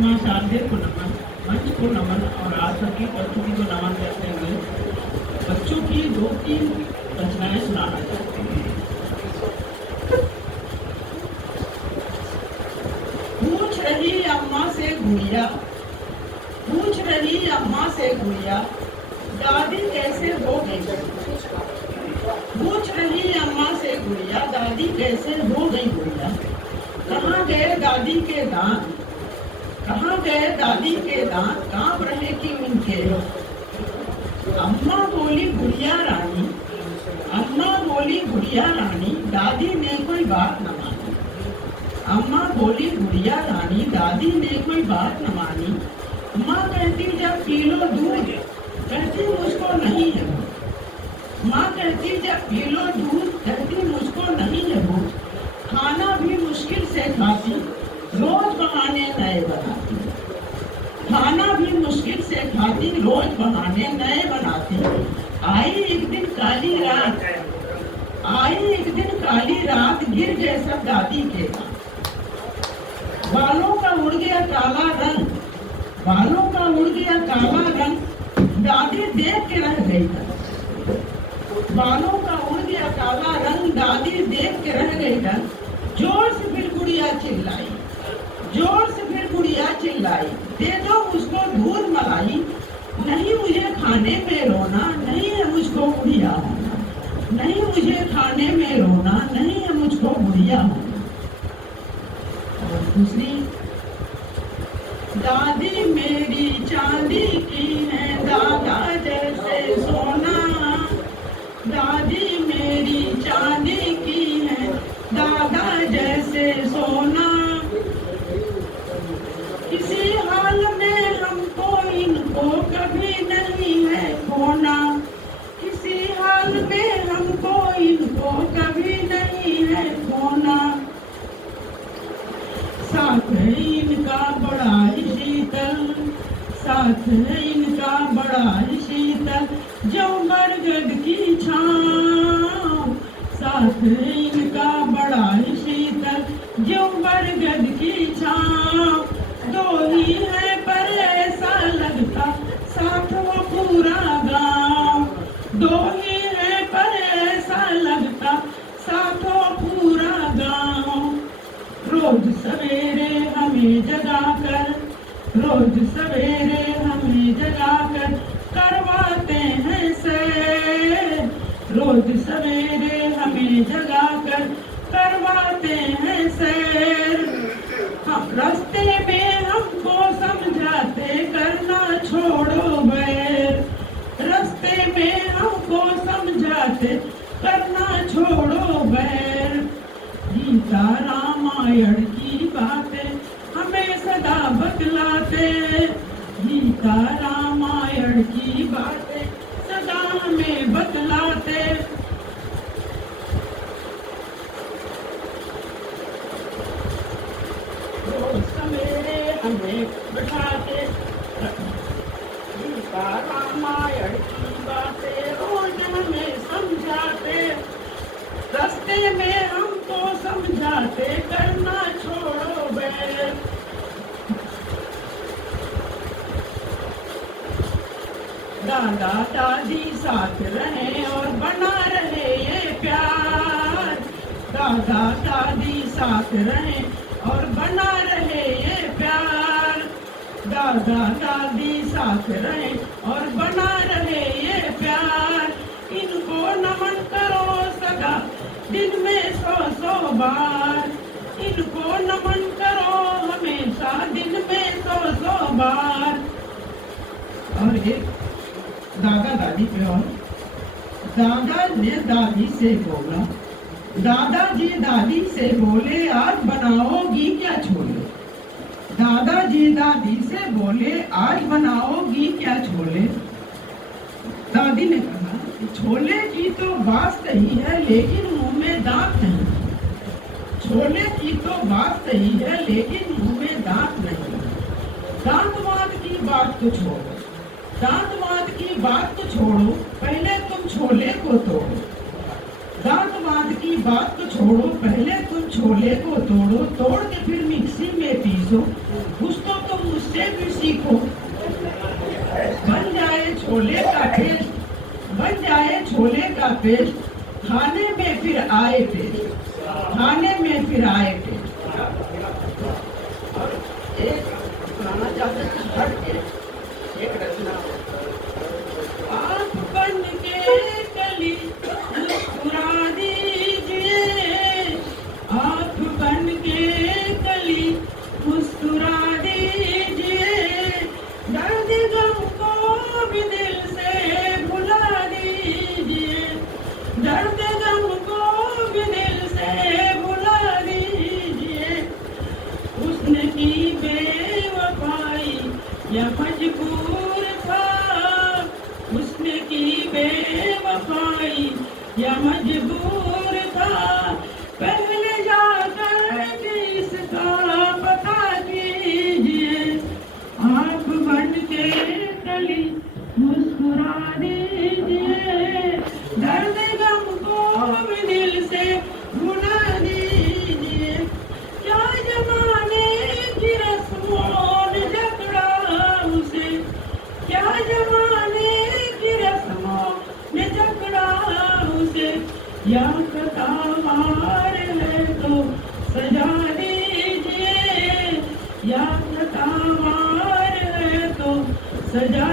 माँ शारदे को नमन, मंच को नमन और आसर की प्रस्तुति को नमन करते हुए बच्चों की 2-3 रचनाएं सुनाना चाहते हैं। पूछ रही अम्मा से गुड़िया, पूछ रही अम्मा से गुड़िया, दादी कैसे हो गई। पूछ रही अम्मा से गुड़िया, दादी कैसे हो गई गुड़िया। कहाँ गए दादी के दांत, कहाँ गए दादी के दांत, कांप रहे कि उनके। अम्मा बोली गुड़िया रानी, अम्मा बोली गुड़िया रानी, दादी ने कोई बात न मानी। अम्मा बोली गुड़िया रानी, दादी ने कोई बात न मानी। माँ कहती जब पी लो दूध, कहती मुझको नहीं है भूख। माँ कहती जब पी लो दूध, कहती मुझको नहीं है भूख। खाना भी मुश्किल से खाती, रोज बहाने नए बनाती। खाना भी मुश्किल से खाती, रोज बहाने नए बनाती। आई एक दिन काली रात, आई एक दिन काली रात, गिर गए सब दादी के दांत। बालों का उड़ गया काला रंग, बालों का उड़ गया काला रंग, दादी देख के रह गई दंग। बालों का उड़ गया काला रंग, दादी देख के रह गई दंग। जोर से फिर गुड़िया चिल्लाई, जोर से फिर गुड़िया चिल्लाई, दे दो मुझको दूध मलाई। नहीं मुझे खाने में रोना, नहीं है मुझको बुढ़िया होना। नहीं मुझे खाने में रोना, नहीं है मुझको बुढ़िया होना। और दूसरी, दादी मेरी चांदी की है, दादा जैसे सोना। दादी मेरी चांदी की है, दादा जैसे सोना। किसी हाल में हमको इनको कभी नहीं है खोना। किसी हाल में हमको इनको कभी नहीं है खोना। साथ है इनका बड़ा ही शीतल, साथ है इनका बड़ा ही शीतल, जो बरगद की छाँव। साथ है इनका बड़ा ही शीतल, जो बरगद की छाँव। दो ही है पर ऐसा लगता साथ वो पूरा गाँव। दो ही है पर ऐसा लगता साथ वो पूरा गाँव। रोज सवेरे हमें जगाकर, रोज सवेरे हमें जगाकर करवाते हैं सैर। रोज सवेरे हमें जगाकर करवाते हैं सैर। हम रास्ते में हमको समझाते करना छोड़ो बैर। रास्ते में हमको समझाते करना छोड़ो बैर। गीता रामायण की बातें हमें सदा बतलाते, गीता रामायण की बातें सदा हमें बतलाते। रोज सवेरे हमें बिठाते, गीता रामायण की बातें रोज हमें समझाते। रास्ते में हमको समझाते करना छोड़ो बैर। दादा दादी साथ रहे और बना रहे ये प्यार। दादा दादी साथ रहे और बना रहे ये प्यार। दादा दादी साथ रहे और बना रहे ये प्यार। इनको नमन करो सदा दिन में 100-100 बार। इनको नमन करो हमेशा दिन में 100-100 बार। और एक दादा दादी पे और दादा ने दादी से बोला, दादाजी दादी से बोले आज बनाओगी क्या छोले। दादाजी दादी से बोले आज बनाओगी क्या छोले। दादी ने कहा छोले की तो बात सही है लेकिन मुंह में दांत नहीं। छोले की तो बात सही है लेकिन मुंह में दांत नहीं। दांत वांत की बात तो छोड़ो, दांत वांत की बात तो छोड़ो, पहले तुम छोले को तोड़ो। दांत वांत की बात तो छोड़ो, पहले तुम छोले को तोड़ो। तोड़ के फिर मिक्सी में पीसो, कुछ तो तुम सीखो। बन जाए छोले का पेस्ट, बन जाए छोले का पेस्ट, खाने में फिर आए टेस्ट, खाने में फिर आए टेस्ट। एक गाना चाहते हैं हट के एक रचना। आप बन के कली मुस्कुरा दीजिए, आप बन के कली मुस्कुरा दीजिए, दर्द गम को भी दिल से भुला दीजिए, दर्द गम को भी दिल से भुला दीजिए। हुस्न की बेवफाई या मजबूर था, हुस्न की बेवफाई या मजबूर था, पहले जाकर इसका पता कीजिए। आप बन के कली मुस्कुरा दीजिए, दर्द गम को भी दिल से भुला दीजिए। क्या जमाने की रस्मों ने जकड़ा उसे, क्या जमाने की रस्मों ने जकड़ा उसे, या कतावार है तो सजा दीजिए, या कतावार है तो सजा